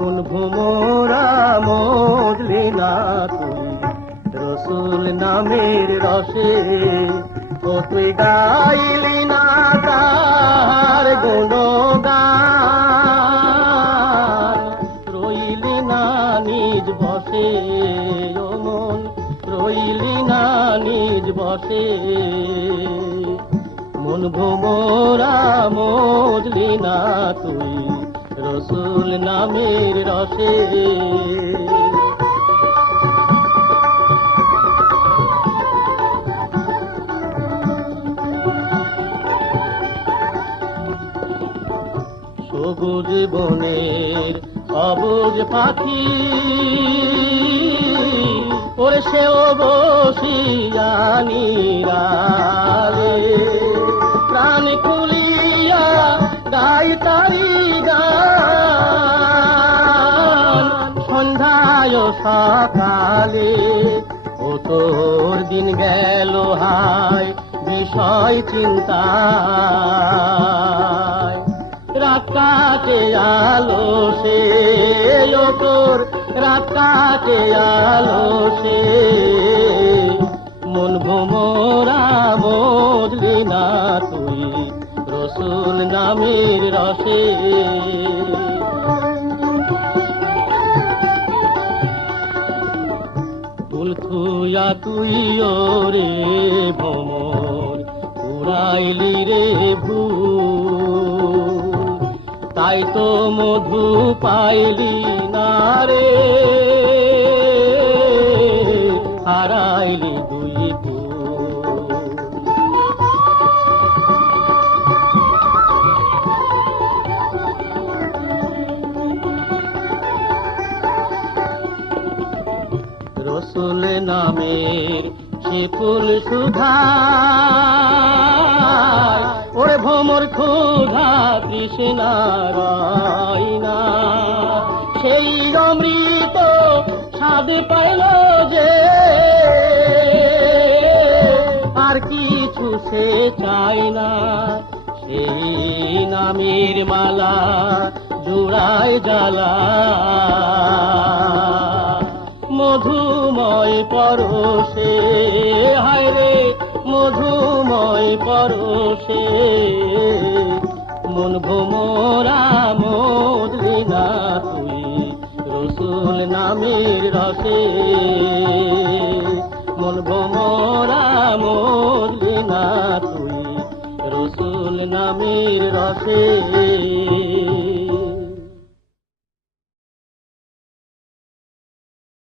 মন ভোমরা মজলি না তুই। রসুল নামের রসে ও তুই গাইলি না তার রইলি না নিজ বসে ও মন, রইলি না নিজ বসে। মন ভোমরা মজলি না তুই। রসুল নামের রসে। সবুজ বনের অবুজ পাখি ওরে সেও বসিয়ানি রে প্রাণ সকালে ও তোর দিন গেল হায়, বিষয় চিন্তা রাত কাটে আলো সে ও তোর রাত কাটে আলো সে। মন ভোমরা মজলি না তুই, রসুল নামের রসে। থুয়া তুই রে ভ্রমণ উড়াইলি রে ভু তাই তো মধু পাইলি না রে রসুল নামে সে ফুল সুধা ওরে ভ্রমর ক্ষুধা কৃষ্ণারায় না সেই অমৃত স্বাদ পাইল যে, আর কিছু সে চায় না। সেই নামের মালা জোড়ায় জ্বালা। মধুময় পরশে, হায় রে, মধুময় পরশে। মন ভোমরা মজলি না তুই, রসুল নামের রসে। মন ভোমরা মজলি না তুই, রসুল নামের রসে।